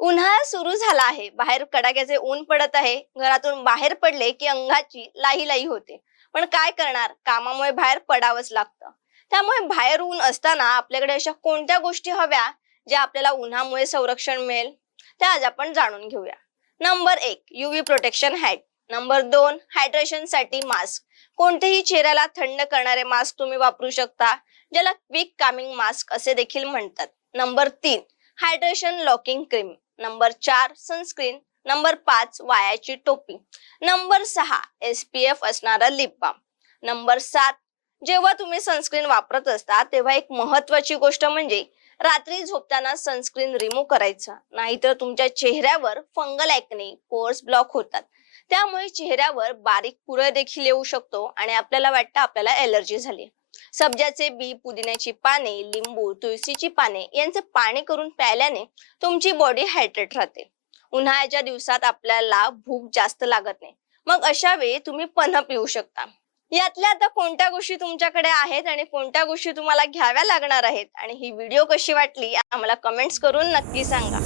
उन्हाळा सुरू झाला आहे. बाहेर कडाक्याचे ऊन पडत आहे. घरातून बाहेर पडले की अंगाची लाही लाही होते. पण काय करणार? कामामुळे बाहेर पडावंच लागतं. त्यामुळे बाहेर ऊन असताना आपल्याकडे अशा कोणत्या गोष्टी हव्या ज्या आपल्याला उन्हामुळे संरक्षण मिळेल? त्या आज आपण जाणून घेऊया. नंबर एक युव्ही प्रोटेक्शन हॅट नंबर दोन हायड्रेशनसाठी मास्क कोणतेही चेहऱ्याला थंड करणारे मास्क तुम्ही वापरू शकता ज्याला क्विक कामिंग मास्क असे देखील म्हणतात. नंबर तीन हायड्रेशन लॉकिंग क्रीम नंबर चार सनस्क्रीन नंबर पाच वायाची टोपी. नंबर सहा एस पी एफ असणारा लिप बाम नंबर सात जेव्हा तुम्ही सनस्क्रीन वापरत असता तेव्हा एक महत्वाची गोष्ट म्हणजे रात्री झोपताना सनस्क्रीन रिमूव्ह करायचा. नाहीतर तुमच्या चेहऱ्यावर फंगल ऍक्ने पोर्स ब्लॉक होतात. त्यामुळे चेहऱ्यावर बारीक पुरळ देखील येऊ शकतो आणि आपल्याला वाटतं आपल्याला एलर्जी झाली सब्जाचे बी पुदिन्याची पाने लिंबू तुळशीची पाने यांचे पाणी करून प्यायल्याने तुमची बॉडी हायड्रेट राहते. उन्हाळ्याच्या दिवसात आपल्याला भूक जास्त लागत नाही. मग अशा वेळी तुम्ही पन्ह पिऊ शकता. यातल्या आता कोणत्या गोष्टी तुमच्याकडे आहेत आणि कोणत्या गोष्टी तुम्हाला घ्याव्या लागणार आहेत? आणि ही व्हिडिओ कशी वाटली आम्हाला कमेंट्स करून नक्की सांगा.